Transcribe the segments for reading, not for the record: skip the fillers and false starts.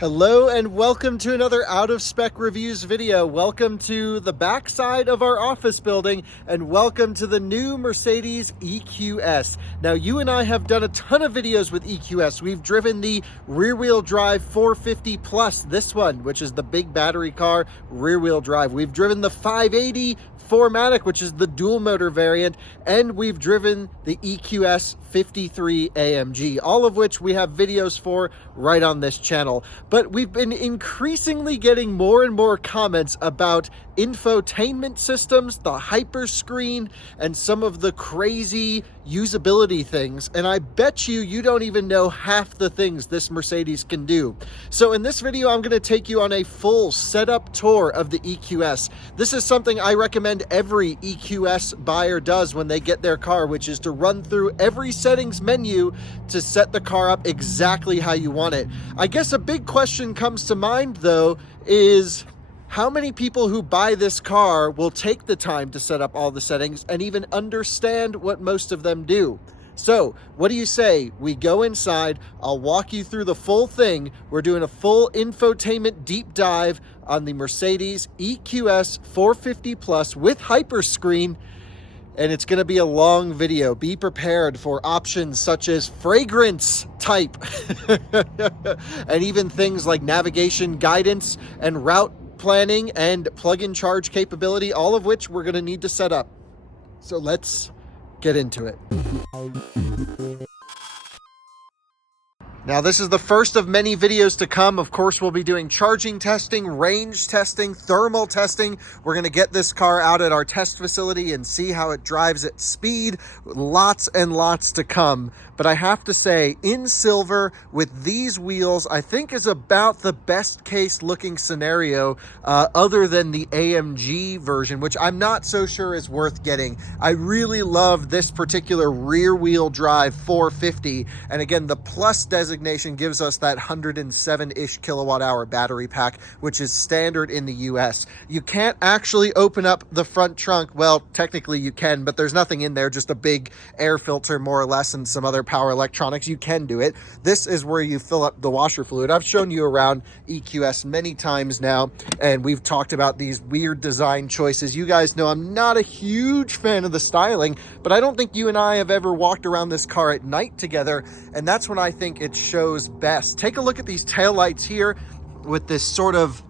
Hello and welcome to another Out of Spec Reviews video. Welcome to the backside of our office building and welcome to the new Mercedes EQS. Now you and I have done a ton of videos with EQS. We've driven the rear wheel drive 450 plus, this one, which is the big battery car, rear wheel drive. We've driven the 580 4MATIC, which is the dual motor variant, and we've driven the EQS 53 AMG, all of which we have videos for right on this channel. But we've been increasingly getting more and more comments about infotainment systems, the Hyperscreen, and some of the crazy usability things. And I bet you don't even know half the things this Mercedes can do. So in this video, I'm going to take you on a full setup tour of the EQS. This is something I recommend every EQS buyer does when they get their car, which is to run through every settings menu to set the car up exactly how you want it. I guess a big question comes to mind though is how many people who buy this car will take the time to set up all the settings and even understand what most of them do? So what do you say? We go inside, I'll walk you through the full thing. We're doing a full infotainment deep dive on the Mercedes EQS 450 Plus with Hyperscreen, and it's going to be a long video. Be prepared for options such as fragrance type and even things like navigation guidance and route planning and plug-in charge capability, all of which we're going to need to set up. So let's get into it. Now, this is the first of many videos to come. Of course, we'll be doing charging testing, range testing, thermal testing. We're going to get this car out at our test facility and see how it drives at speed. Lots and lots to come. But I have to say, in silver with these wheels, I think is about the best case looking scenario other than the AMG version, which I'm not so sure is worth getting. I really love this particular rear wheel drive 450. And again, the plus designation gives us that 107-ish kilowatt hour battery pack, which is standard in the US. You can't actually open up the front trunk. Well, technically you can, but there's nothing in there, just a big air filter more or less and some other power electronics. You can do it. This is where you fill up the washer fluid. I've shown you around EQS many times now, and we've talked about these weird design choices. You guys know I'm not a huge fan of the styling, but I don't think you and I have ever walked around this car at night together, and that's when I think it shows best. Take a look at these taillights here with this sort of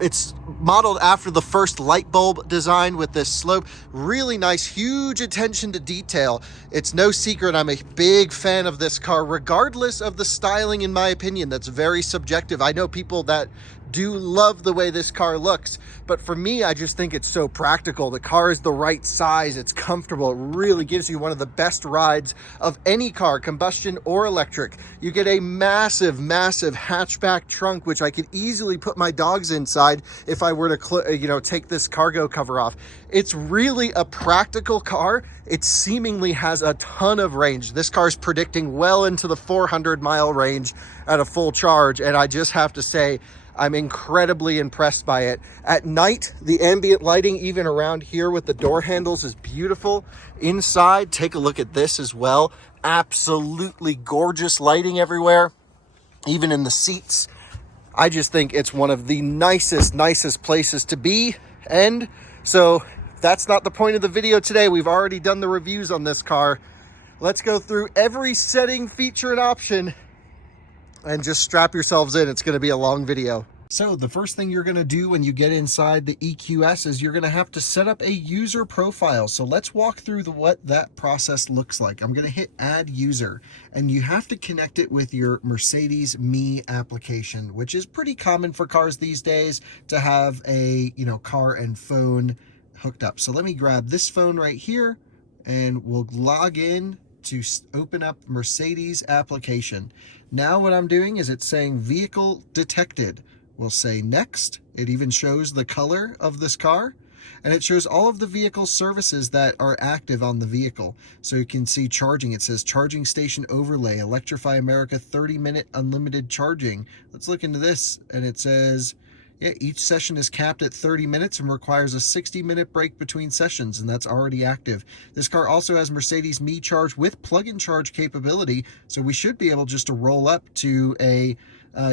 it's modeled after the first light bulb design with this slope. Really nice, huge attention to detail. It's no secret I'm a big fan of this car, regardless of the styling, in my opinion. That's very subjective. I know people that do love the way this car looks, but for me, I just think it's so practical. The car is the right size, it's comfortable, it really gives you one of the best rides of any car, combustion or electric. You get a massive hatchback trunk, which I could easily put my dogs inside if I were to take this cargo cover off. It's really a practical car. It seemingly has a ton of range. This car's predicting well into the 400-mile range at a full charge, and I just have to say, I'm incredibly impressed by it. At night, the ambient lighting, even around here with the door handles, is beautiful. Inside, take a look at this as well. Absolutely gorgeous lighting everywhere, even in the seats. I just think it's one of the nicest places to be. And so that's not the point of the video today. We've already done the reviews on this car. Let's go through every setting, feature, and option, and just strap yourselves in. It's going to be a long video. So the first thing you're going to do when you get inside the EQS is you're going to have to set up a user profile. So let's walk through what that process looks like. I'm going to hit add user, and you have to connect it with your Mercedes Me application, which is pretty common for cars these days to have a car and phone hooked up. So let me grab this phone right here and we'll log in to open up Mercedes application. Now what I'm doing is it's saying vehicle detected. We'll say next. It even shows the color of this car, and it shows all of the vehicle services that are active on the vehicle. So you can see charging. It says charging station overlay, Electrify America 30-minute unlimited charging. Let's look into this, and it says, yeah, each session is capped at 30 minutes and requires a 60-minute break between sessions, and that's already active. This car also has Mercedes Me Charge with plug-in charge capability, so we should be able just to roll up to a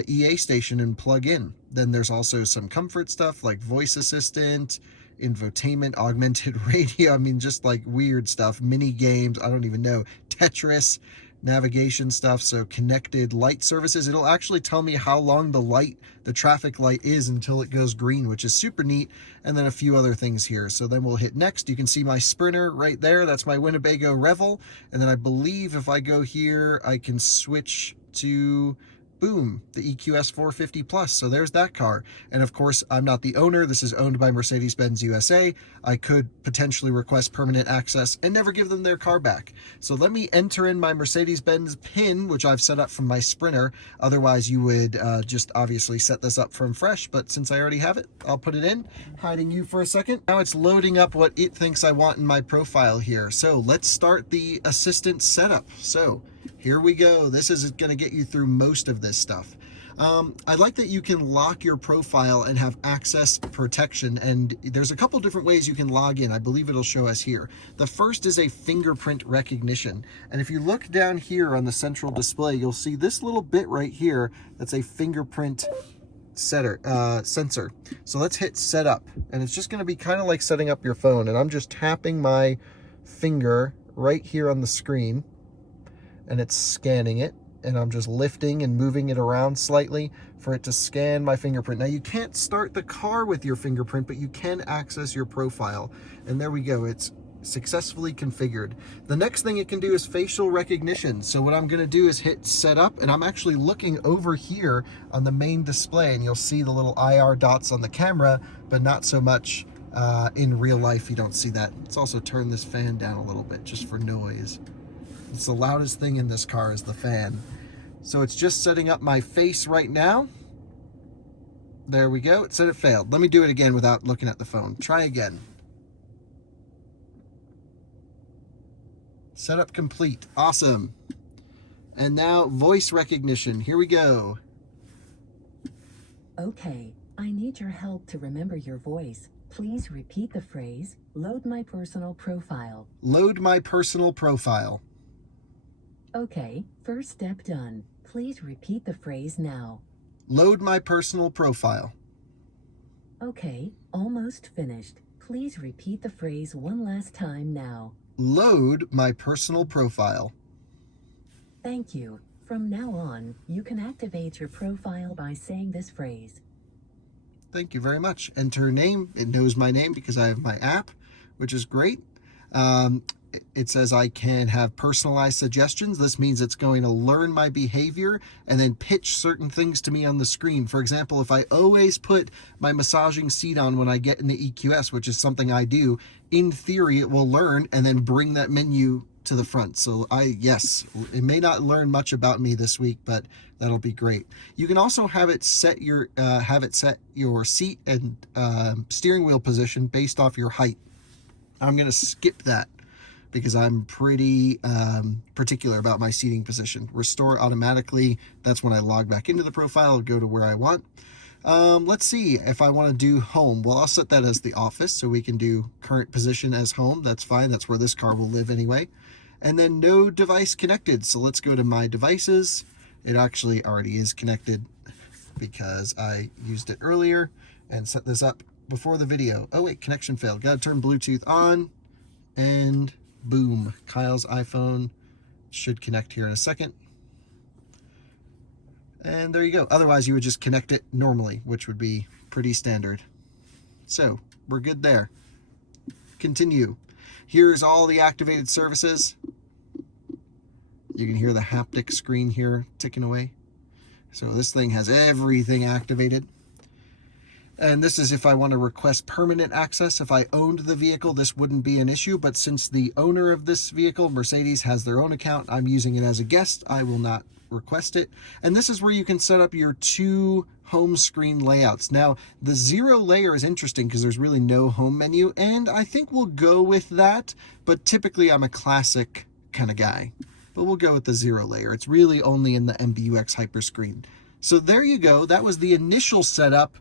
EA station and plug in. Then there's also some comfort stuff like voice assistant, infotainment, augmented radio. I mean, just like weird stuff, mini games, I don't even know, Tetris, navigation stuff. So connected light services. It'll actually tell me how long the traffic light is until it goes green, which is super neat. And then a few other things here. So then we'll hit next. You can see my Sprinter right there. That's my Winnebago Revel. And then I believe if I go here, I can switch to, boom, the EQS 450 Plus. So there's that car. And of course, I'm not the owner. This is owned by Mercedes-Benz USA. I could potentially request permanent access and never give them their car back. So let me enter in my Mercedes-Benz PIN, which I've set up from my Sprinter. Otherwise, you would just obviously set this up from fresh. But since I already have it, I'll put it in, hiding you for a second. Now it's loading up what it thinks I want in my profile here. So let's start the assistant setup. So here we go. This is going to get you through most of this stuff. I like that you can lock your profile and have access protection, and there's a couple different ways you can log in. I believe it'll show us here. The first is a fingerprint recognition, and if you look down here on the central display, you'll see this little bit right here that's a fingerprint sensor. So let's hit setup, and it's just going to be kind of like setting up your phone, and I'm just tapping my finger right here on the screen, and it's scanning it, and I'm just lifting and moving it around slightly for it to scan my fingerprint. Now, you can't start the car with your fingerprint, but you can access your profile. And there we go. It's successfully configured. The next thing it can do is facial recognition. So what I'm going to do is hit setup, and I'm actually looking over here on the main display, and you'll see the little IR dots on the camera, but not so much in real life. You don't see that. Let's also turn this fan down a little bit just for noise. It's the loudest thing in this car is the fan. So it's just setting up my face right now. There we go. It said it failed. Let me do it again without looking at the phone. Try again. Setup complete. Awesome. And now voice recognition. Here we go. Okay, I need your help to remember your voice. Please repeat the phrase, load my personal profile. Load my personal profile. Okay, first step done. Please repeat the phrase now. Load my personal profile. Okay, almost finished. Please repeat the phrase one last time now. Load my personal profile. Thank you. From now on, you can activate your profile by saying this phrase. Thank you very much. Enter name. It knows my name because I have my app, which is great. It says I can have personalized suggestions. This means it's going to learn my behavior and then pitch certain things to me on the screen. For example, if I always put my massaging seat on when I get in the EQS, which is something I do, in theory, it will learn and then bring that menu to the front. So yes, it may not learn much about me this week, but that'll be great. You can also have it set your seat and steering wheel position based off your height. I'm going to skip that because I'm pretty particular about my seating position. Restore automatically. That's when I log back into the profile. I'll go to where I want. Let's see if I want to do home. Well, I'll set that as the office, so we can do current position as home. That's fine. That's where this car will live anyway. And then no device connected. So let's go to my devices. It actually already is connected because I used it earlier and set this up before the video. Oh wait, connection failed. Gotta turn Bluetooth on, and boom, Kyle's iPhone should connect here in a second. And there you go. Otherwise, you would just connect it normally, which would be pretty standard. So we're good there. Continue. Here's all the activated services. You can hear the haptic screen here ticking away. So this thing has everything activated. And this is if I want to request permanent access. If I owned the vehicle, this wouldn't be an issue. But since the owner of this vehicle, Mercedes, has their own account, I'm using it as a guest, I will not request it. And this is where you can set up your 2 home screen layouts. Now, the 0 layer is interesting because there's really no home menu, and I think we'll go with that. But typically, I'm a classic kind of guy. But we'll go with the 0 layer. It's really only in the MBUX Hyperscreen. So there you go. That was the initial setup.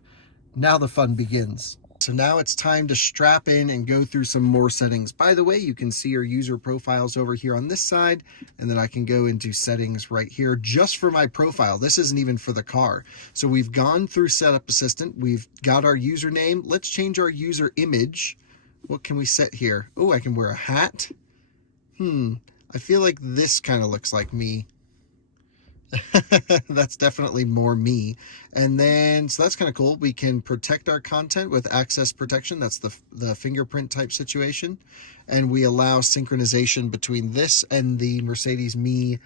Now the fun begins. So now it's time to strap in and go through some more settings. By the way, you can see your user profiles over here on this side, and then I can go into settings right here just for my profile. This isn't even for the car. So we've gone through Setup Assistant. We've got our username. Let's change our user image. What can we set here? Oh, I can wear a hat. I feel like this kind of looks like me. That's definitely more me. And then, so that's kind of cool. We can protect our content with access protection. That's the fingerprint type situation. And we allow synchronization between this and the Mercedes Me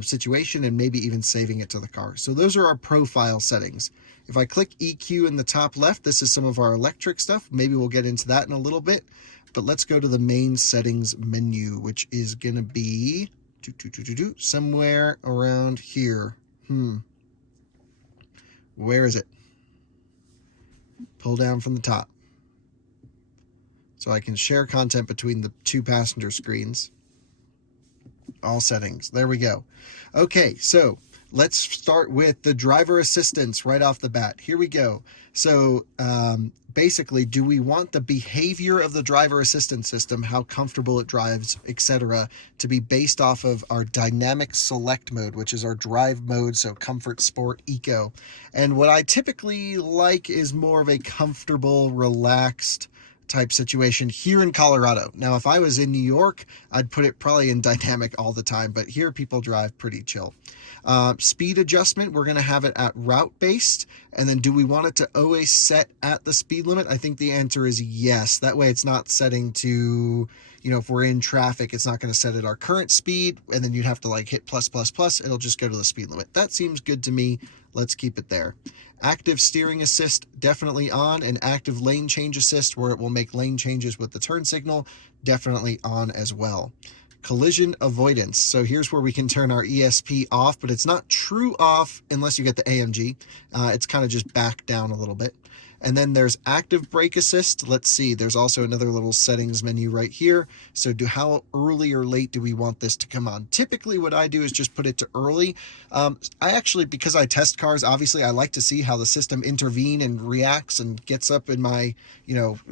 situation, and maybe even saving it to the car. So those are our profile settings. If I click EQ in the top left, this is some of our electric stuff. Maybe we'll get into that in a little bit. But let's go to the main settings menu, which is going to be somewhere around here. Where is it? Pull down from the top. So I can share content between the two passenger screens. All settings. There we go. Okay, so let's start with the driver assistance right off the bat. Here we go. So basically, do we want the behavior of the driver assistance system, how comfortable it drives, etc., to be based off of our dynamic select mode, which is our drive mode, so comfort, sport, eco. And what I typically like is more of a comfortable, relaxed type situation here in Colorado. Now, if I was in New York, I'd put it probably in dynamic all the time, but here people drive pretty chill. Speed adjustment, we're going to have it at route based. And then do we want it to always set at the speed limit? I think the answer is yes. That way it's not setting to, if we're in traffic, it's not going to set at our current speed, and then you'd have to like hit plus. It'll just go to the speed limit. That seems good to me. Let's keep it there. Active steering assist, definitely on, and active lane change assist, where it will make lane changes with the turn signal, definitely on as well. Collision avoidance. So here's where we can turn our ESP off, but it's not true off unless you get the AMG. It's kind of just back down a little bit. And then there's active brake assist. Let's see, there's also another little settings menu right here. So how early or late do we want this to come on? Typically what I do is just put it to early. I actually, because I test cars, obviously I like to see how the system intervenes and reacts and gets up in my,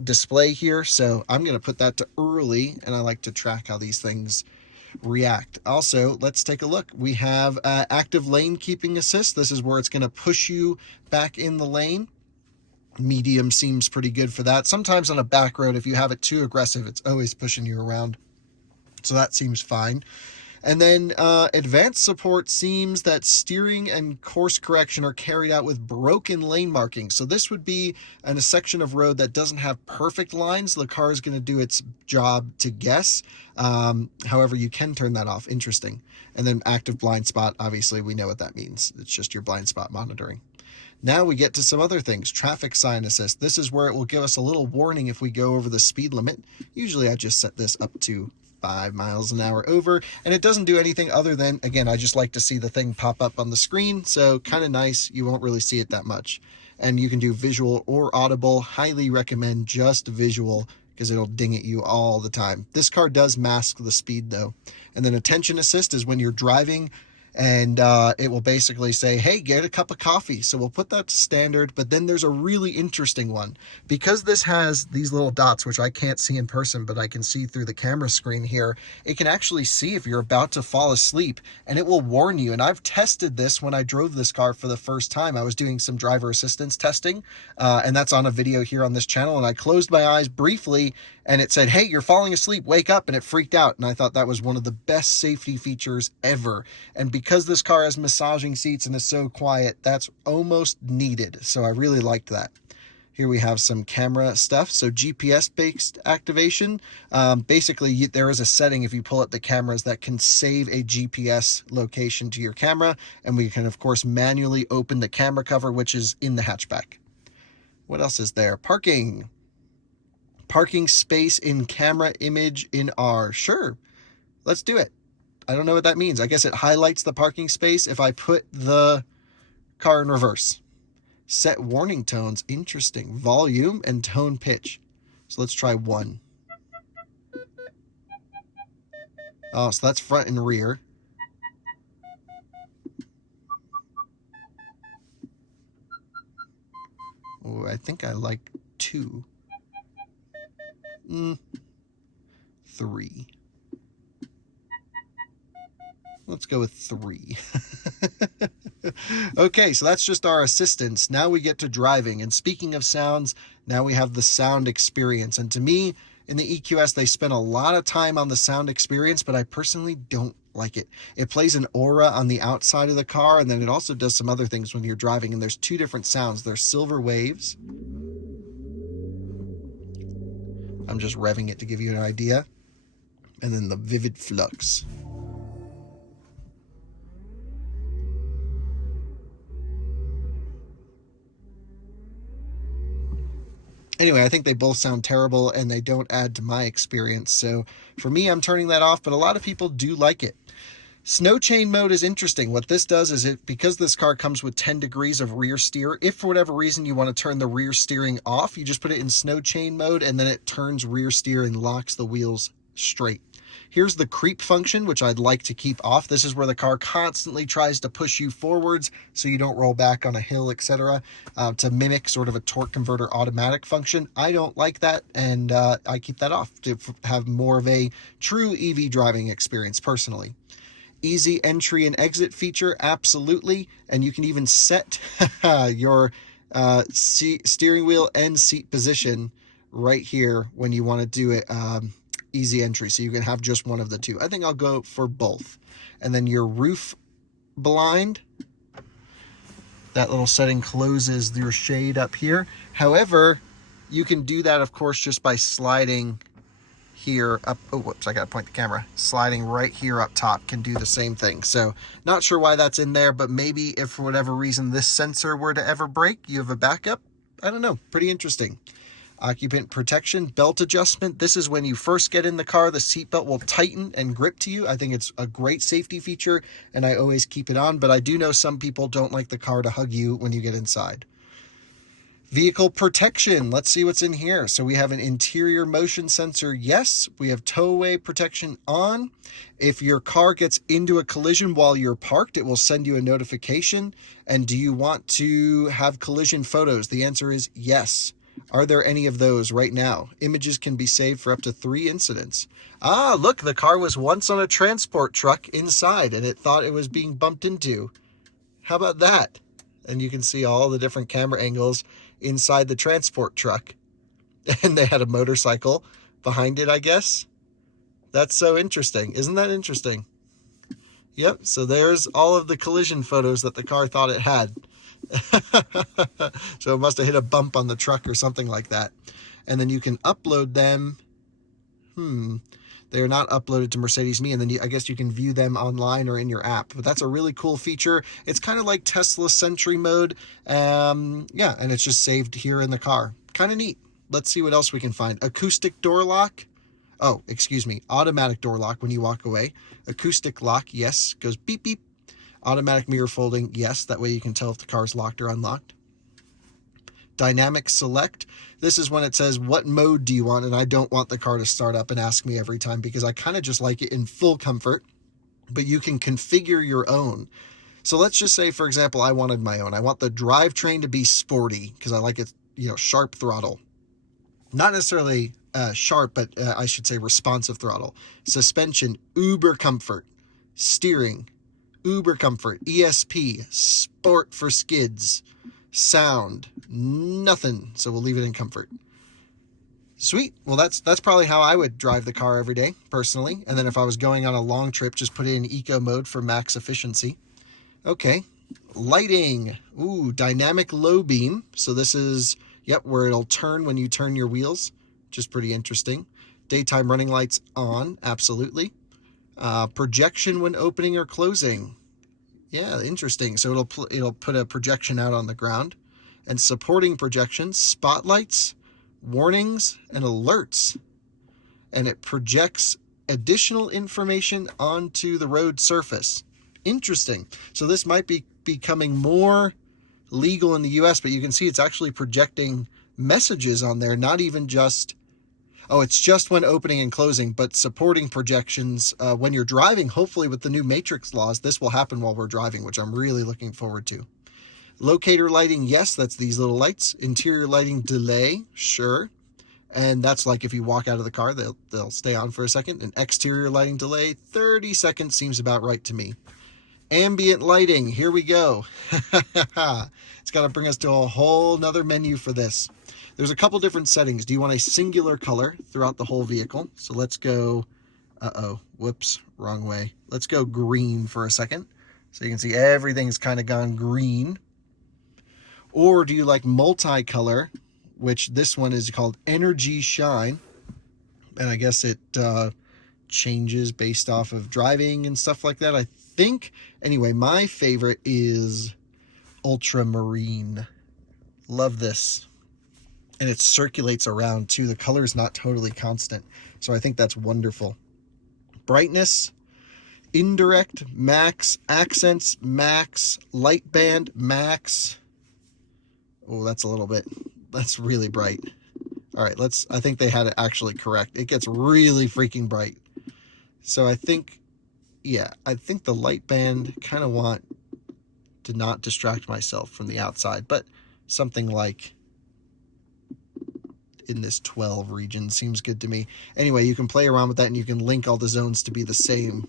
display here. So I'm going to put that to early, and I like to track how these things react. Also, let's take a look. We have active lane keeping assist. This is where it's going to push you back in the lane. Medium seems pretty good for that. Sometimes on a back road, if you have it too aggressive, it's always pushing you around. So that seems fine. And then advanced support seems that steering and course correction are carried out with broken lane marking. So this would be in a section of road that doesn't have perfect lines. The car is going to do its job to guess. However, you can turn that off. Interesting. And then active blind spot, obviously we know what that means. It's just your blind spot monitoring. Now we get to some other things. Traffic sign assist. This is where it will give us a little warning if we go over the speed limit. Usually I just set this up to 5 miles an hour over, and it doesn't do anything other than, again, I just like to see the thing pop up on the screen. So kind of nice. You won't really see it that much. And you can do visual or audible. Highly recommend just visual, because it'll ding at you all the time. This car does mask the speed though. And then attention assist is when you're driving, and it will basically say, hey, get a cup of coffee. So we'll put that to standard. But then there's a really interesting one. Because this has these little dots, which I can't see in person, but I can see through the camera screen here, it can actually see if you're about to fall asleep, and it will warn you. And I've tested this when I drove this car for the first time. I was doing some driver assistance testing, and that's on a video here on this channel. And I closed my eyes briefly, and it said, hey, you're falling asleep, wake up. And it freaked out. And I thought that was one of the best safety features ever. And because this car has massaging seats and is so quiet, that's almost needed. So I really liked that. Here we have some camera stuff. So GPS-based activation. Basically, there is a setting if you pull up the cameras that can save a GPS location to your camera. And we can, of course, manually open the camera cover, which is in the hatchback. What else is there? Parking. Parking space in camera image in R. Sure, let's do it. I don't know what that means. I guess it highlights the parking space if I put the car in reverse. Set warning tones. Interesting. Volume and tone pitch. So let's try 1. Oh, so that's front and rear. Oh, I think I like 2. 3. Let's go with 3. Okay, so that's just our assistance. Now we get to driving. And speaking of sounds, now we have the sound experience. And to me, in the EQS, they spend a lot of time on the sound experience, but I personally don't like it. It plays an aura on the outside of the car, and then it also does some other things when you're driving. And there's 2 different sounds. There's silver waves. I'm just revving it to give you an idea. And then the vivid flux. Anyway, I think they both sound terrible and they don't add to my experience. So for me, I'm turning that off, but a lot of people do like it. Snow chain mode is interesting. What this does is because this car comes with 10 degrees of rear steer, if for whatever reason you want to turn the rear steering off, you just put it in snow chain mode and then it turns rear steer and locks the wheels straight. Here's the creep function, which I'd like to keep off. This is where the car constantly tries to push you forwards so you don't roll back on a hill, etc., to mimic sort of a torque converter automatic function. I don't like that, and I keep that off to have more of a true EV driving experience personally. Easy entry and exit feature, absolutely. And you can even set your steering wheel and seat position right here when you want to do it. Easy entry, so you can have just one of the 2. I think I'll go for both. And then your roof blind, that little setting closes your shade up here. However, you can do that, of course, just by sliding here up. Oh, whoops, I gotta point the camera. Sliding right here up top can do the same thing. So not sure why that's in there, but maybe if for whatever reason this sensor were to ever break, you have a backup. I don't know, pretty interesting. Occupant protection, belt adjustment. This is when you first get in the car, the seatbelt will tighten and grip to you. I think it's a great safety feature, and I always keep it on, but I do know some people don't like the car to hug you when you get inside. Vehicle protection. Let's see what's in here. So we have an interior motion sensor. Yes. We have tow-away protection on. If your car gets into a collision while you're parked, it will send you a notification. And do you want to have collision photos? The answer is yes. Are there any of those right now? Images can be saved for up to 3 incidents. Ah, look, the car was once on a transport truck inside and it thought it was being bumped into. How about that? And you can see all the different camera angles inside the transport truck. And they had a motorcycle behind it, I guess. That's so interesting. Isn't that interesting? Yep, so there's all of the collision photos that the car thought it had. So it must have hit a bump on the truck or something like that. And then you can upload them. They're not uploaded to Mercedes Me, and then I guess you can view them online or in your app. But that's a really cool feature. It's kind of like Tesla Sentry mode. Yeah, and it's just saved here in the car. Kind of neat. Let's see what else we can find. Acoustic door lock. Oh, excuse me. Automatic door lock when you walk away. Acoustic lock, yes. Goes beep, beep. Automatic mirror folding, yes. That way you can tell if the car is locked or unlocked. Dynamic select. This is when it says, what mode do you want? And I don't want the car to start up and ask me every time because I kind of just like it in full comfort. But you can configure your own. So let's just say, for example, I wanted my own. I want the drivetrain to be sporty because I like it, sharp throttle. Not necessarily sharp, but I should say responsive throttle. Suspension, uber comfort. Steering, uber comfort. ESP, sport for skids. Sound, nothing. So we'll leave it in comfort. Sweet. Well, that's probably how I would drive the car every day, personally. And then if I was going on a long trip, just put it in eco mode for max efficiency. Okay. Lighting. Ooh, dynamic low beam. So this is, where it'll turn when you turn your wheels, which is pretty interesting. Daytime running lights on, absolutely. Projection when opening or closing. Yeah, interesting. So it'll put a projection out on the ground. And supporting projections, spotlights, warnings, and alerts. And it projects additional information onto the road surface. Interesting. So this might be becoming more legal in the US, but you can see it's actually projecting messages on there, not even just, it's just when opening and closing, but supporting projections when you're driving. Hopefully with the new matrix laws, this will happen while we're driving, which I'm really looking forward to. Locator lighting, yes, that's these little lights. Interior lighting delay, sure. And that's like if you walk out of the car, they'll stay on for a second. And exterior lighting delay, 30 seconds seems about right to me. Ambient lighting, here we go. It's got to bring us to a whole nother menu for this. There's a couple different settings. Do you want a singular color throughout the whole vehicle? So let's go, whoops, wrong way. Let's go green for a second. So you can see everything's kind of gone green. Or do you like multicolor, which this one is called Energy Shine. And I guess it changes based off of driving and stuff like that, I think. Anyway, my favorite is Ultramarine. Love this. And it circulates around too. The color is not totally constant. So I think that's wonderful. Brightness, indirect, max, accents, max, light band, max. Oh, that's really bright. All right, I think they had it actually correct. It gets really freaking bright. So I think the light band, kind of want to not distract myself from the outside, but something like in this 12 region seems good to me. Anyway, you can play around with that and you can link all the zones to be the same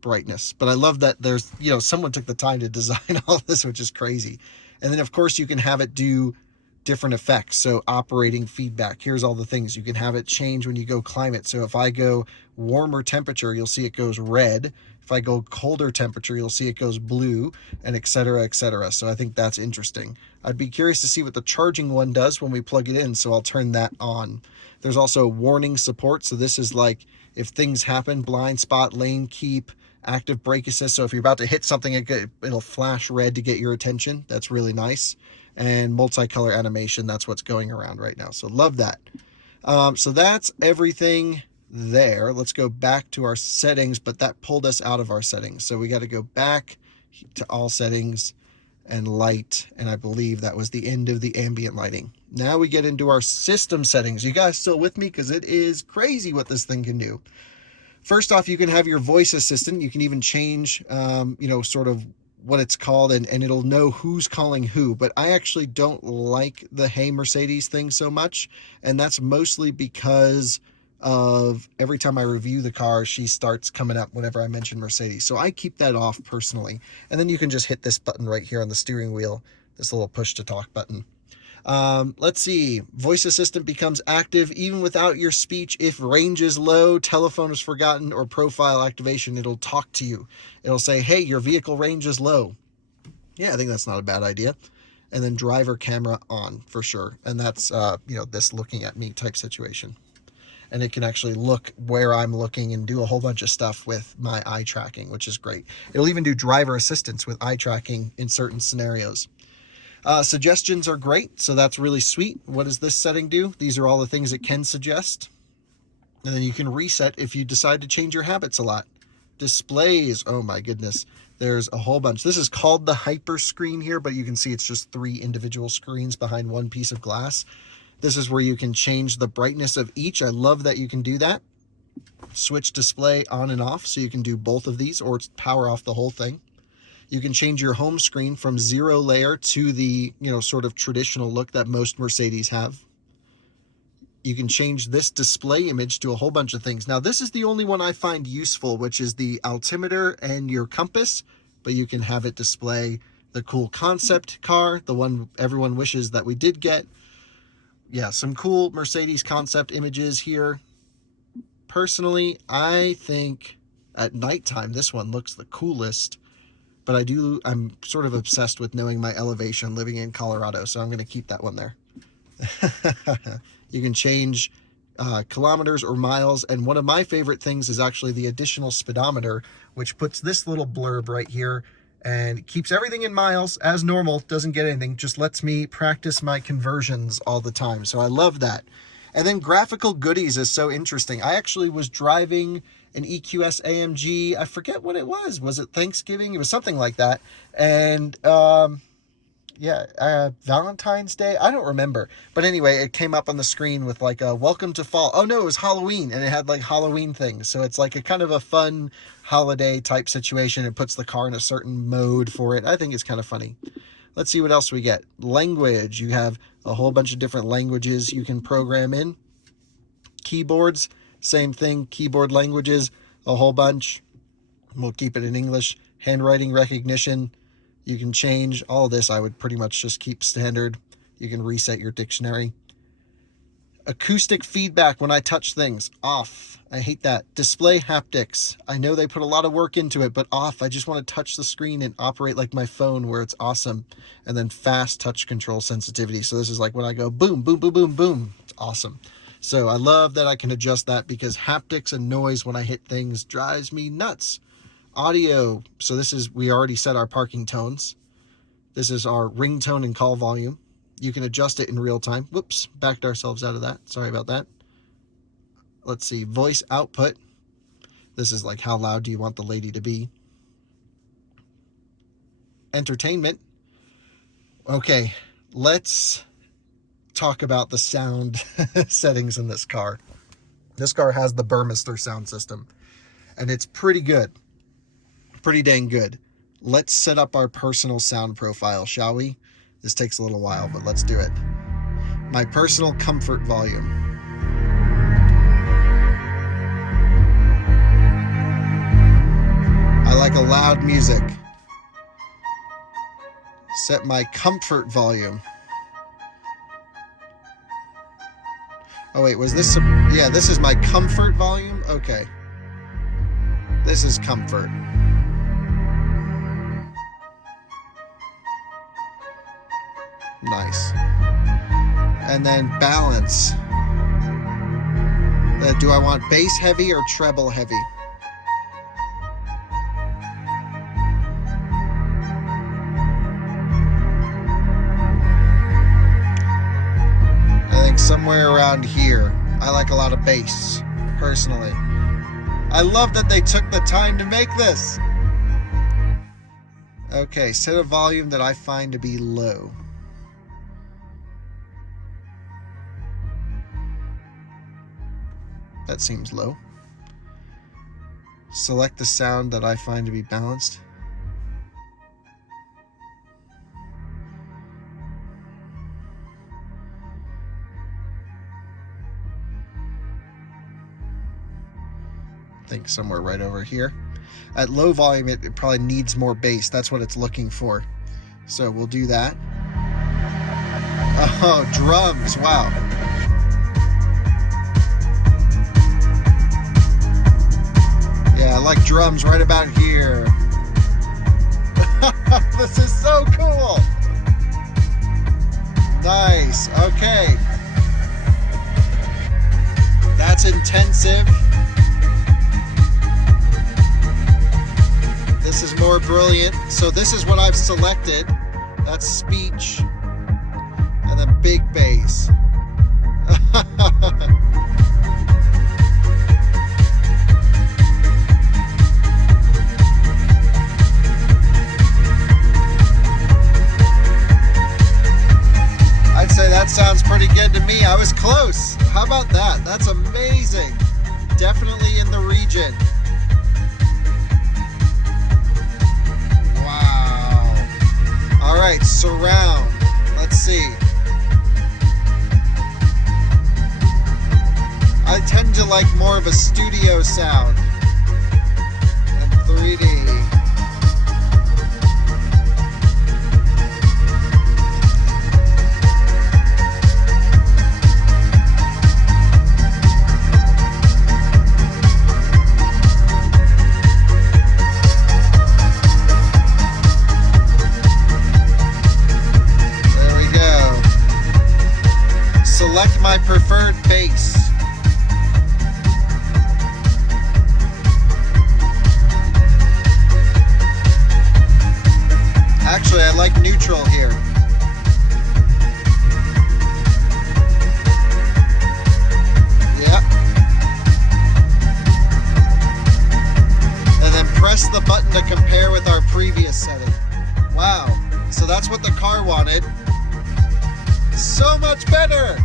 brightness. But I love that there's, someone took the time to design all this, which is crazy. And then of course you can have it do different effects. So operating feedback, here's all the things. You can have it change when you go climate. So if I go warmer temperature, you'll see it goes red. If I go colder temperature, you'll see it goes blue, and et cetera, et cetera. So I think that's interesting. I'd be curious to see what the charging one does when we plug it in, so I'll turn that on. There's also warning support. So this is like if things happen, blind spot, lane keep, active brake assist. So if you're about to hit something, it'll flash red to get your attention. That's really nice. And multicolor animation, that's what's going around right now. So love that. So that's everything there. Let's go back to our settings, but that pulled us out of our settings. So we got to go back to all settings and light. And I believe that was the end of the ambient lighting. Now we get into our system settings. You guys still with me? Because it is crazy what this thing can do. First off, you can have your voice assistant. You can even change, sort of what it's called, and it'll know who's calling who. But I actually don't like the Hey Mercedes thing so much. And that's mostly because of every time I review the car, she starts coming up whenever I mention Mercedes. So I keep that off personally. And then you can just hit this button right here on the steering wheel, this little push to talk button. Let's see. Voice assistant becomes active even without your speech. If range is low, telephone is forgotten, or profile activation, it'll talk to you. It'll say, hey, your vehicle range is low. Yeah, I think that's not a bad idea. And then driver camera on for sure. And that's, this looking at me type situation. And it can actually look where I'm looking and do a whole bunch of stuff with my eye tracking, which is great. It'll even do driver assistance with eye tracking in certain scenarios. Suggestions are great, so that's really sweet. What does this setting do? These are all the things it can suggest. And then you can reset if you decide to change your habits a lot. Displays, oh my goodness. There's a whole bunch. This is called the Hyperscreen here, but you can see it's just 3 individual screens behind one piece of glass. This is where you can change the brightness of each. I love that you can do that. Switch display on and off, so you can do both of these, or power off the whole thing. You can change your home screen from 0 layer to the, sort of traditional look that most Mercedes have. You can change this display image to a whole bunch of things. Now, this is the only one I find useful, which is the altimeter and your compass, but you can have it display the cool concept car, the one everyone wishes that we did get. Yeah, some cool Mercedes concept images here. Personally, I think at nighttime, this one looks the coolest. But I'm sort of obsessed with knowing my elevation living in Colorado, so I'm going to keep that one there. You can change kilometers or miles, and one of my favorite things is actually the additional speedometer, which puts this little blurb right here and keeps everything in miles as normal, doesn't get anything, just lets me practice my conversions all the time. So I love that. And then graphical goodies is so interesting. I actually was driving an EQS AMG. I forget what it was. Was it Thanksgiving? It was something like that. And Valentine's Day. I don't remember. But anyway, it came up on the screen with like a welcome to fall. Oh no, it was Halloween, and it had like Halloween things. So it's like a kind of a fun holiday type situation. It puts the car in a certain mode for it. I think it's kind of funny. Let's see what else we get. Language. You have a whole bunch of different languages you can program in. Keyboards, same thing. Keyboard languages, a whole bunch. We'll keep it in English. Handwriting recognition. You can change. All this I would pretty much just keep standard. You can reset your dictionary. Acoustic feedback when I touch things, off. I hate that. Display haptics. I know they put a lot of work into it, but off. I just want to touch the screen and operate like my phone where it's awesome. And then fast touch control sensitivity. So this is like when I go boom, boom, boom, boom, boom. It's awesome. So I love that I can adjust that because haptics and noise when I hit things drives me nuts. Audio. So this is, we already set our parking tones. This is our ringtone and call volume. You can adjust it in real time. Whoops, backed ourselves out of that. Sorry about that. Let's see, voice output. This is like how loud do you want the lady to be. Entertainment. Okay, let's talk about the sound settings in this car. This car has the Burmester sound system, and it's pretty good. Pretty dang good. Let's set up our personal sound profile, shall we? This takes a little while, but let's do it. My personal comfort volume. I like a loud music. Set my comfort volume. Oh wait, was this yeah, this is my comfort volume? Okay. This is comfort. Nice. And then balance. Do I want bass heavy or treble heavy? I think somewhere around here. I like a lot of bass, personally. I love that they took the time to make this. Okay, set a volume that I find to be low. That seems low. Select the sound that I find to be balanced. I think somewhere right over here. At low volume, it probably needs more bass. That's what it's looking for. So we'll do that. Oh, drums, wow. Yeah, I like drums right about here. This is so cool. Nice. Okay. That's intensive. This is more brilliant. So this is what I've selected. That's speech. And then big bass. I'd say that sounds pretty good to me. I was close. How about that? That's amazing. Definitely in the region. Wow. All right, surround. Let's see. I tend to like more of a studio sound than 3D. Select my preferred bass. Actually, I like neutral here. Yeah. And then press the button to compare with our previous setting. Wow. So that's what the car wanted. So much better.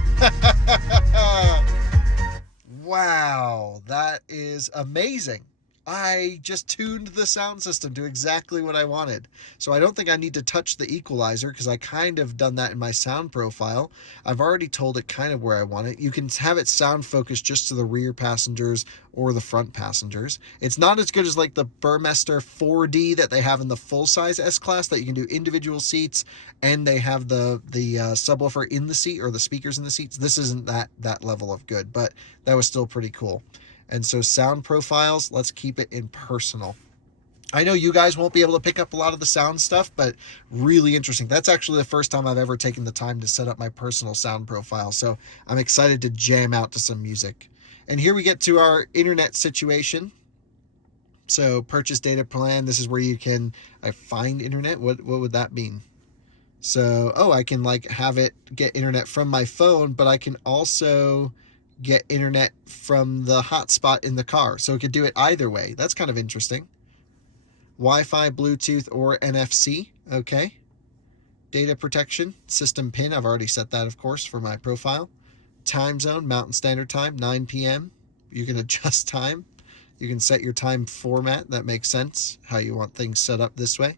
Wow, that is amazing. I just tuned the sound system to exactly what I wanted. So I don't think I need to touch the equalizer because I kind of done that in my sound profile. I've already told it kind of where I want it. You can have it sound focused just to the rear passengers or the front passengers. It's not as good as like the Burmester 4D that they have in the full-size S-Class that you can do individual seats, and they have the subwoofer in the seat or the speakers in the seats. This isn't that level of good, but that was still pretty cool. And so sound profiles, let's keep it in personal. I know you guys won't be able to pick up a lot of the sound stuff, but really interesting. That's actually the first time I've ever taken the time to set up my personal sound profile. So I'm excited to jam out to some music. And here we get to our internet situation. So purchase data plan. This is where you can find internet. What would that mean? So, I can like have it get internet from my phone, but I can also get internet from the hotspot in the car. So it could do it either way. That's kind of interesting. Wi-Fi, Bluetooth, or NFC. Okay. Data protection, system pin. I've already set that, of course, for my profile. Time zone, Mountain Standard Time, 9 p.m. You can adjust time. You can set your time format. That makes sense, how you want things set up this way.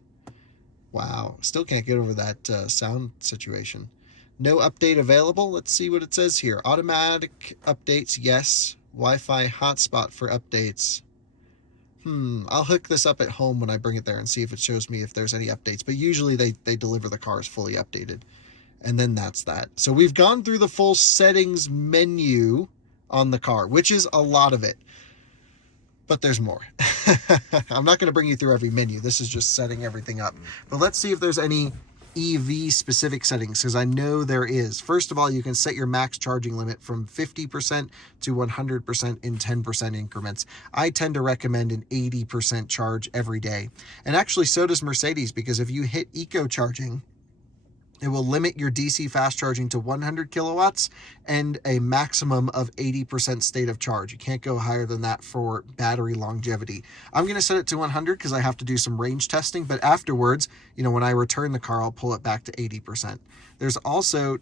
Wow. Still can't get over that sound situation. No update available. Let's see what it says here. Automatic updates, yes. Wi-Fi hotspot for updates. I'll hook this up at home when I bring it there and see if it shows me if there's any updates. But usually they deliver the cars fully updated. And then that's that. So we've gone through the full settings menu on the car, which is a lot of it. But there's more. I'm not going to bring you through every menu. This is just setting everything up. But let's see if there's any EV specific settings, because I know there is. First of all, you can set your max charging limit from 50% to 100% in 10% increments. I tend to recommend an 80% charge every day. And actually, so does Mercedes, because if you hit eco charging, it will limit your DC fast charging to 100 kilowatts and a maximum of 80% state of charge. You can't go higher than that for battery longevity. I'm going to set it to 100 because I have to do some range testing, but afterwards, when I return the car, I'll pull it back to 80%. There's also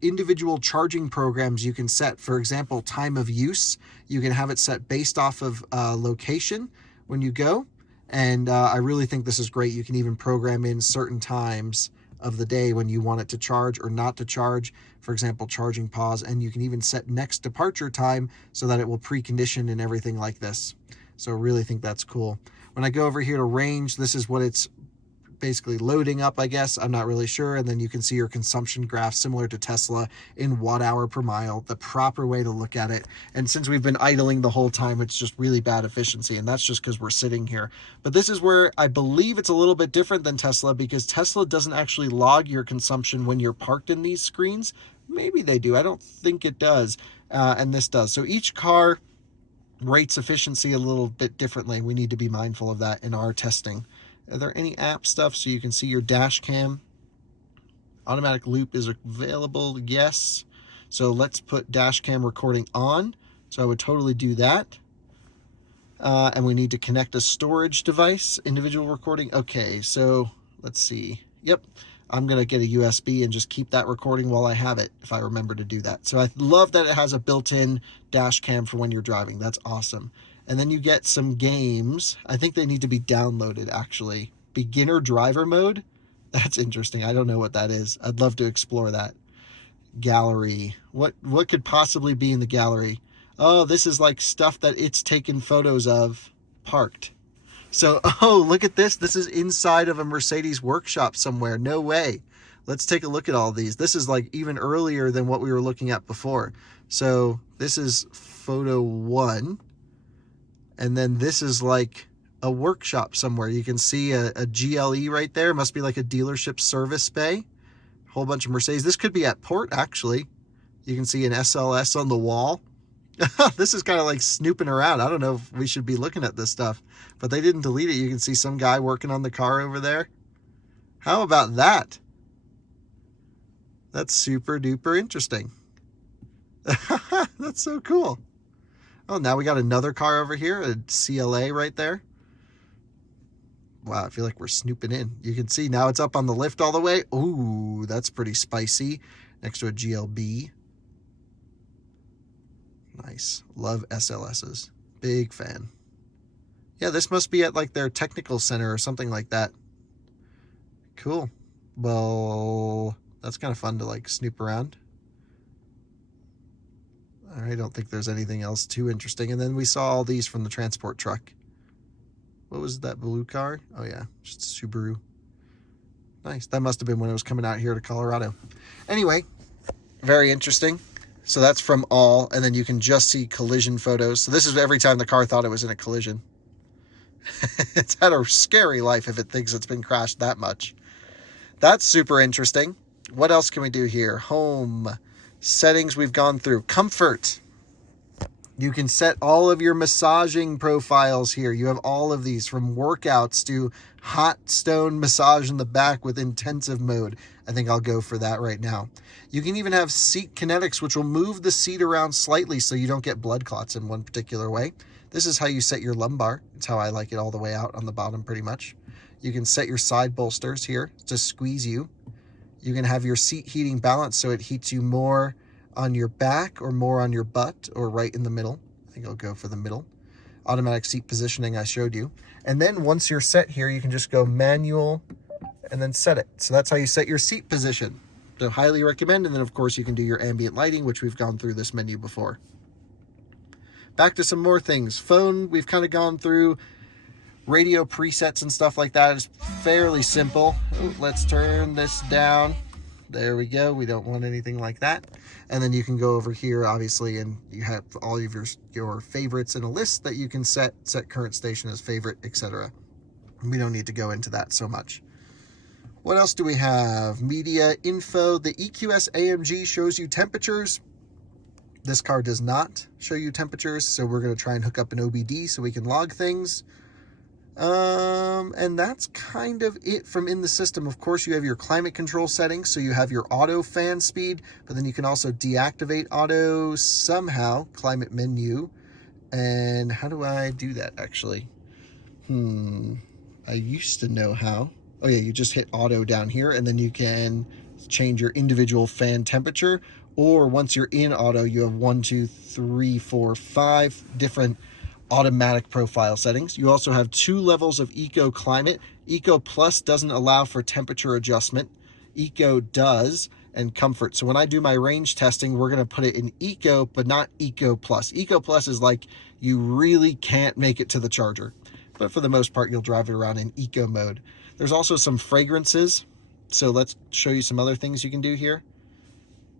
individual charging programs you can set. For example, time of use. You can have it set based off of location when you go. And I really think this is great. You can even program in certain times of the day when you want it to charge or not to charge. For example, charging pause, and you can even set next departure time so that it will precondition and everything like this. So I really think that's cool. When I go over here to range, this is what it's basically loading up, I guess. I'm not really sure. And then you can see your consumption graph similar to Tesla in watt hour per mile, the proper way to look at it. And since we've been idling the whole time, it's just really bad efficiency. And that's just because we're sitting here. But this is where I believe it's a little bit different than Tesla, because Tesla doesn't actually log your consumption when you're parked in these screens. Maybe they do. I don't think it does. And this does. So each car rates efficiency a little bit differently. We need to be mindful of that in our testing. Are there any app stuff so you can see your dash cam? Automatic loop is available, yes. So let's put dash cam recording on. So I would totally do that. And we need to connect a storage device, individual recording. Okay, so let's see. Yep, I'm going to get a USB and just keep that recording while I have it, if I remember to do that. So I love that it has a built-in dash cam for when you're driving. That's awesome. And then you get some games. I think they need to be downloaded, actually. Beginner driver mode? That's interesting. I don't know what that is. I'd love to explore that. Gallery. What could possibly be in the gallery? Oh, this is like stuff that it's taken photos of parked. So, look at this. This is inside of a Mercedes workshop somewhere. No way. Let's take a look at all these. This is like even earlier than what we were looking at before. So this is photo 1. And then this is like a workshop somewhere. You can see a GLE right there. Must be like a dealership service bay. Whole bunch of Mercedes. This could be at port, actually. You can see an SLS on the wall. This is kind of like snooping around. I don't know if we should be looking at this stuff, but they didn't delete it. You can see some guy working on the car over there. How about that? That's super duper interesting. That's so cool. Oh, now we got another car over here, a CLA right there. Wow, I feel like we're snooping in. You can see now it's up on the lift all the way. Ooh, that's pretty spicy. Next to a GLB. Nice. Love SLSs. Big fan. Yeah, this must be at like their technical center or something like that. Cool. Well, that's kind of fun to like snoop around. I don't think there's anything else too interesting. And then we saw all these from the transport truck. What was that blue car? Oh yeah, just a Subaru. Nice. That must have been when it was coming out here to Colorado. Anyway, very interesting. So that's from all, and then you can just see collision photos. So this is every time the car thought it was in a collision. It's had a scary life if it thinks it's been crashed that much. That's super interesting. What else can we do here? Home. Settings we've gone through. Comfort. You can set all of your massaging profiles here. You have all of these, from workouts to hot stone massage in the back with intensive mode. I think I'll go for that right now. You can even have seat kinetics, which will move the seat around slightly so you don't get blood clots in one particular way. This is how you set your lumbar. It's how I like it all the way out on the bottom pretty much. You can set your side bolsters here to squeeze you. You can have your seat heating balance so it heats you more on your back or more on your butt or right in the middle. I think I'll go for the middle. Automatic seat positioning I showed you. And then once you're set here, you can just go manual and then set it. So that's how you set your seat position. So highly recommend. And then of course you can do your ambient lighting, which we've gone through this menu before. Back to some more things. Phone, we've kind of gone through. Radio presets and stuff like that is fairly simple. Oh, let's turn this down. There we go. We don't want anything like that. And then you can go over here, obviously, and you have all of your favorites in a list that you can set current station as favorite, etc. We don't need to go into that so much. What else do we have? Media info. The EQS AMG shows you temperatures. This car does not show you temperatures, so we're going to try and hook up an OBD so we can log things. And that's kind of it from in the system. Of course, you have your climate control settings, so you have your auto fan speed, but then you can also deactivate auto somehow, climate menu. And how do I do that actually? I used to know how. Oh yeah, you just hit auto down here and then you can change your individual fan temperature, or once you're in auto, you have 1, 2, 3, 4, 5 different automatic profile settings. You also have 2 levels of Eco Climate. Eco Plus doesn't allow for temperature adjustment. Eco does, and Comfort. So when I do my range testing, we're going to put it in Eco, but not Eco Plus. Eco Plus is like you really can't make it to the charger, but for the most part, you'll drive it around in Eco mode. There's also some fragrances. So let's show you some other things you can do here.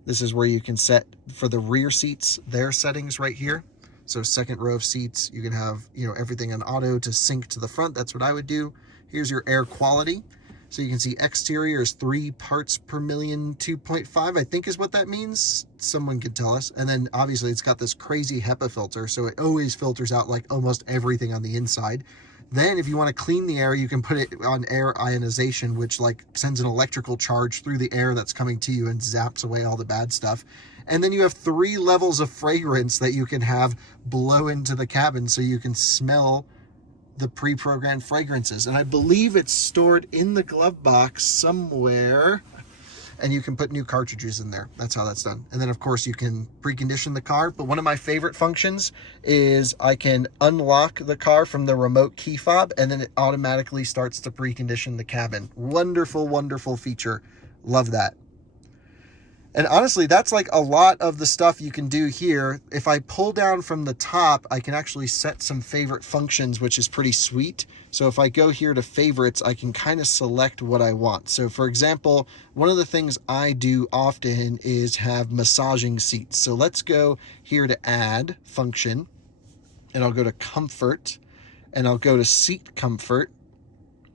This is where you can set for the rear seats, their settings right here. So second row of seats, you can have, everything on auto to sync to the front. That's what I would do. Here's your air quality. So you can see exterior is 3 parts per million, 2.5, I think is what that means. Someone could tell us. And then obviously it's got this crazy HEPA filter. So it always filters out like almost everything on the inside. Then if you want to clean the air, you can put it on air ionization, which like sends an electrical charge through the air that's coming to you and zaps away all the bad stuff. And then you have 3 levels of fragrance that you can have blow into the cabin so you can smell the pre-programmed fragrances. And I believe it's stored in the glove box somewhere. And you can put new cartridges in there. That's how that's done. And then of course you can precondition the car. But one of my favorite functions is I can unlock the car from the remote key fob and then it automatically starts to precondition the cabin. Wonderful, wonderful feature. Love that. And honestly, that's like a lot of the stuff you can do here. If I pull down from the top, I can actually set some favorite functions, which is pretty sweet. So if I go here to favorites, I can kind of select what I want. So for example, one of the things I do often is have massaging seats. So let's go here to add function, and I'll go to comfort, and I'll go to seat comfort.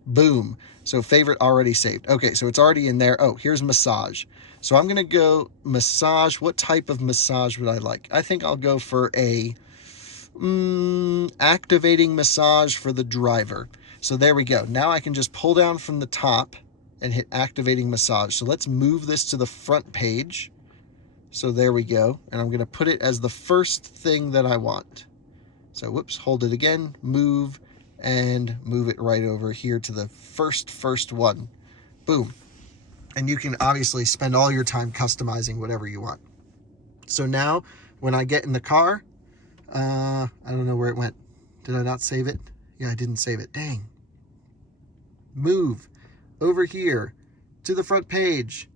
Boom. So favorite already saved. Okay, so it's already in there. Oh, here's massage. So I'm going to go massage. What type of massage would I like? I think I'll go for a activating massage for the driver. So there we go. Now I can just pull down from the top and hit activating massage. So let's move this to the front page. So there we go. And I'm going to put it as the first thing that I want. So whoops, hold it again, move, and move it right over here to the first one. Boom. And you can obviously spend all your time customizing whatever you want. So now when I get in the car, I don't know where it went. Did I not save it? Yeah, I didn't save it. Dang. Move over here to the front page.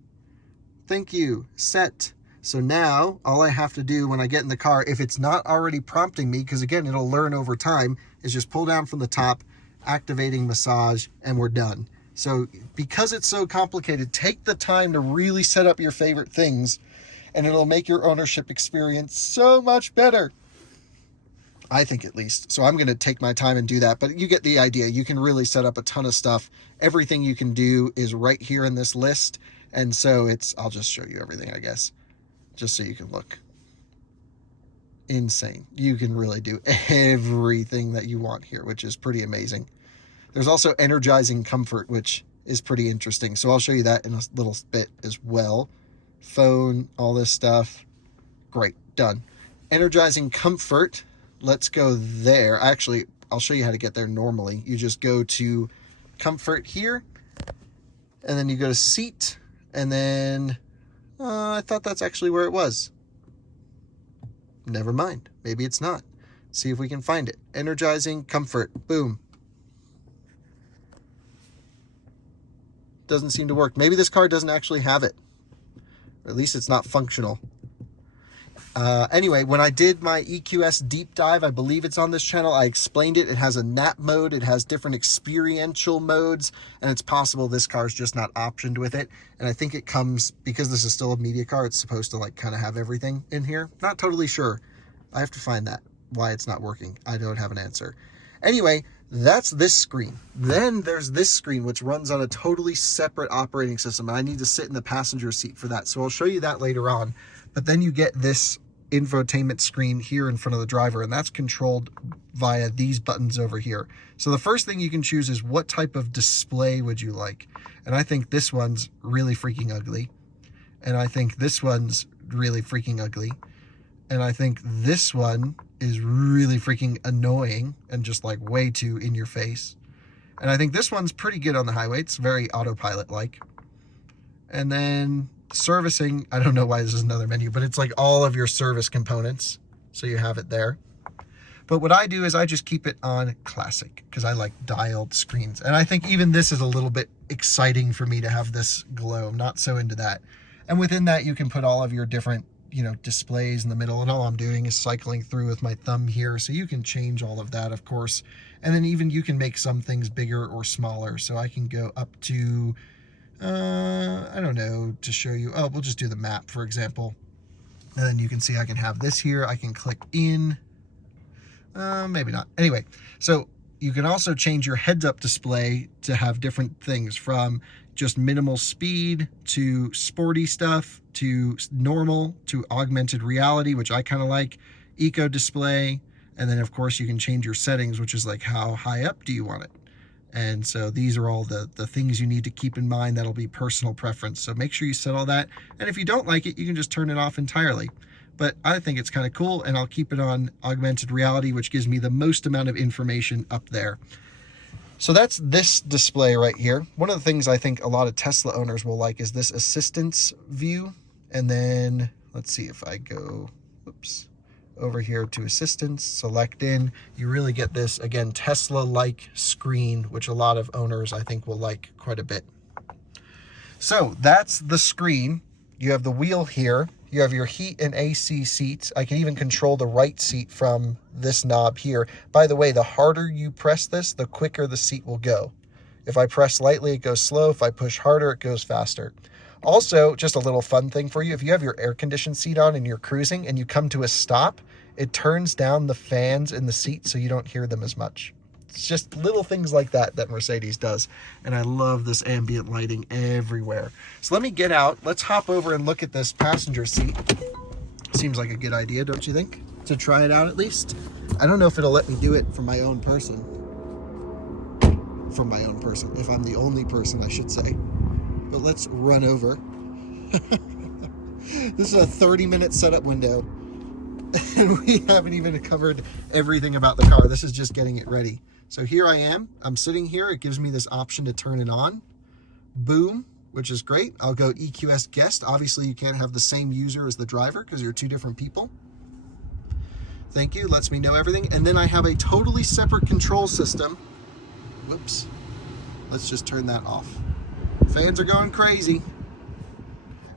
Thank you. Set. So now all I have to do when I get in the car, if it's not already prompting me, because again, it'll learn over time, is just pull down from the top, activating massage, and we're done. So because it's so complicated, take the time to really set up your favorite things, and it'll make your ownership experience so much better. I think, at least. So I'm going to take my time and do that, but you get the idea. You can really set up a ton of stuff. Everything you can do is right here in this list. And so I'll just show you everything, I guess, just so you can look. Insane. You can really do everything that you want here, which is pretty amazing. There's also energizing comfort, which is pretty interesting. So I'll show you that in a little bit as well. Phone, all this stuff. Great. Done. Energizing comfort. Let's go there. Actually, I'll show you how to get there normally. You just go to comfort here, and then you go to seat, and then I thought that's actually where it was. Never mind. Maybe it's not. See if we can find it. Energizing comfort. Boom. Doesn't seem to work. Maybe this car doesn't actually have it. Or at least it's not functional. Anyway, when I did my EQS deep dive, I believe it's on this channel, I explained it. It has a nap mode, it has different experiential modes, and it's possible this car is just not optioned with it. And I think it comes, because this is still a media car, it's supposed to like kind of have everything in here. Not totally sure. I have to find that, why it's not working. I don't have an answer. Anyway, that's this screen. Then there's this screen, which runs on a totally separate operating system. And I need to sit in the passenger seat for that. So I'll show you that later on. But then you get this infotainment screen here in front of the driver, and that's controlled via these buttons over here. So the first thing you can choose is what type of display would you like. And I think this one's really freaking ugly. And I think this one's really freaking ugly. And I think this one is really freaking annoying and just like way too in your face. And I think this one's pretty good on the highway. It's very autopilot-like. And then servicing, I don't know why this is another menu, but it's like all of your service components. So you have it there. But what I do is I just keep it on classic because I like dialed screens. And I think even this is a little bit exciting for me to have this glow. I'm not so into that. And within that, you can put all of your different, displays in the middle. And all I'm doing is cycling through with my thumb here. So you can change all of that, of course. And then even you can make some things bigger or smaller. So I can go up to, I don't know, to show you. Oh, we'll just do the map, for example. And then you can see I can have this here. I can click in. Maybe not. Anyway, so you can also change your heads-up display to have different things from just minimal speed to sporty stuff to normal to augmented reality, which I kind of like, eco display. And then, of course, you can change your settings, which is like how high up do you want it? And so these are all the things you need to keep in mind. That'll be personal preference. So make sure you set all that. And if you don't like it, you can just turn it off entirely. But I think it's kind of cool, and I'll keep it on augmented reality, which gives me the most amount of information up there. So that's this display right here. One of the things I think a lot of Tesla owners will like is this assistance view. And then let's see if I go, over here to assistance, select in, you really get this, again, Tesla-like screen, which a lot of owners I think will like quite a bit. So that's the screen. You have the wheel here. You have your heat and AC seats. I can even control the right seat from this knob here. By the way, the harder you press this, the quicker the seat will go. If I press lightly, it goes slow. If I push harder, it goes faster. Also, just a little fun thing for you. If you have your air conditioned seat on and you're cruising and you come to a stop, it turns down the fans in the seat so you don't hear them as much. It's just little things like that Mercedes does. And I love this ambient lighting everywhere. So let me get out. Let's hop over and look at this passenger seat. Seems like a good idea, don't you think? To try it out at least. I don't know if it'll let me do it from my own person. From my own person. If I'm the only person, I should say. But let's run over. This is a 30-minute setup window. And we haven't even covered everything about the car. This is just getting it ready. So here I am. I'm sitting here. It gives me this option to turn it on. Boom, which is great. I'll go EQS guest. Obviously, you can't have the same user as the driver because you're two different people. Thank you, lets me know everything. And then I have a totally separate control system. Whoops. Let's just turn that off. Fans are going crazy.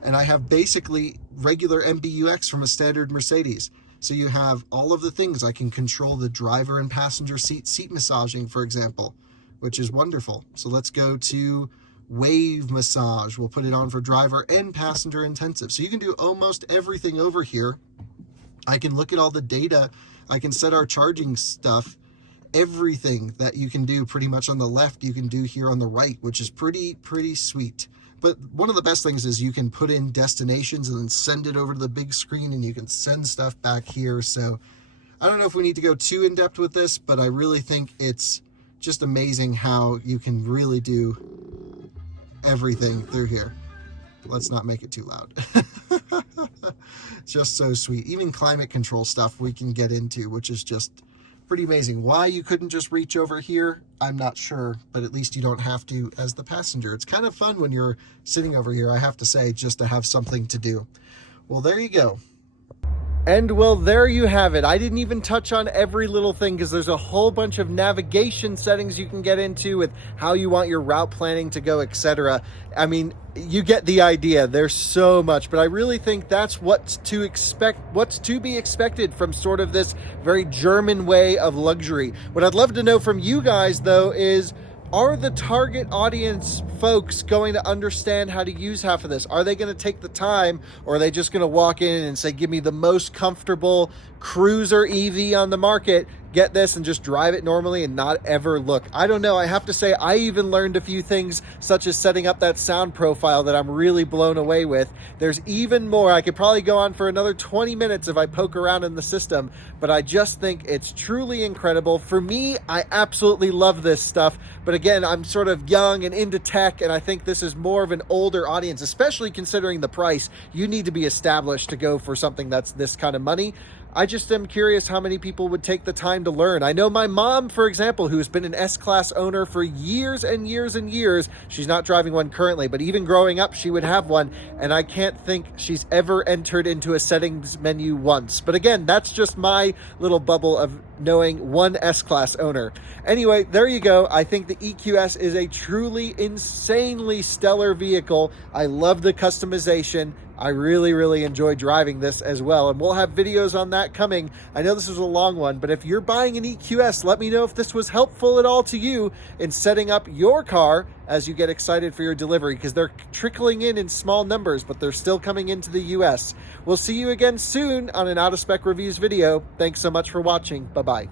And I have basically regular MBUX from a standard Mercedes. So you have all of the things. I can control the driver and passenger seat massaging, for example, which is wonderful. So let's go to wave massage. We'll put it on for driver and passenger intensive. So you can do almost everything over here. I can look at all the data. I can set our charging stuff. Everything that you can do pretty much on the left, you can do here on the right, which is pretty sweet. But one of the best things is you can put in destinations and then send it over to the big screen, and you can send stuff back here. So I don't know if we need to go too in depth with this, but I really think it's just amazing how you can really do everything through here. Let's not make it too loud. Just so sweet. Even climate control stuff we can get into, which is just pretty amazing. Why you couldn't just reach over here, I'm not sure, but at least you don't have to as the passenger. It's kind of fun when you're sitting over here, I have to say, just to have something to do. Well, there you go. And well, there you have it. I didn't even touch on every little thing because there's a whole bunch of navigation settings you can get into with how you want your route planning to go, etc. I mean, you get the idea. There's so much, but I really think that's what's to be expected from sort of this very German way of luxury. What I'd love to know from you guys, though, is are the target audience folks going to understand how to use half of this? Are they going to take the time, or are they just going to walk in and say, give me the most comfortable cruiser EV on the market, get this and just drive it normally and not ever look? I don't know. I have to say, I even learned a few things, such as setting up that sound profile, that I'm really blown away with. There's even more. I could probably go on for another 20 minutes if I poke around in the system, but I just think it's truly incredible. For me, I absolutely love this stuff. But again, I'm sort of young and into tech, and I think this is more of an older audience, especially considering the price. You need to be established to go for something that's this kind of money. I just am curious how many people would take the time to learn. I know my mom, for example, who's been an S-Class owner for years and years and years. She's not driving one currently, but even growing up, she would have one. And I can't think she's ever entered into a settings menu once. But again, that's just my little bubble of knowing one S-Class owner. Anyway, there you go. I think the EQS is a truly insanely stellar vehicle. I love the customization. I really enjoy driving this as well, and we'll have videos on that coming. I know this was a long one, but if you're buying an EQS, let me know if this was helpful at all to you in setting up your car as you get excited for your delivery, because they're trickling in small numbers, but they're still coming into the US. We'll see you again soon on an Out of Spec Reviews video. Thanks so much for watching. Bye-bye.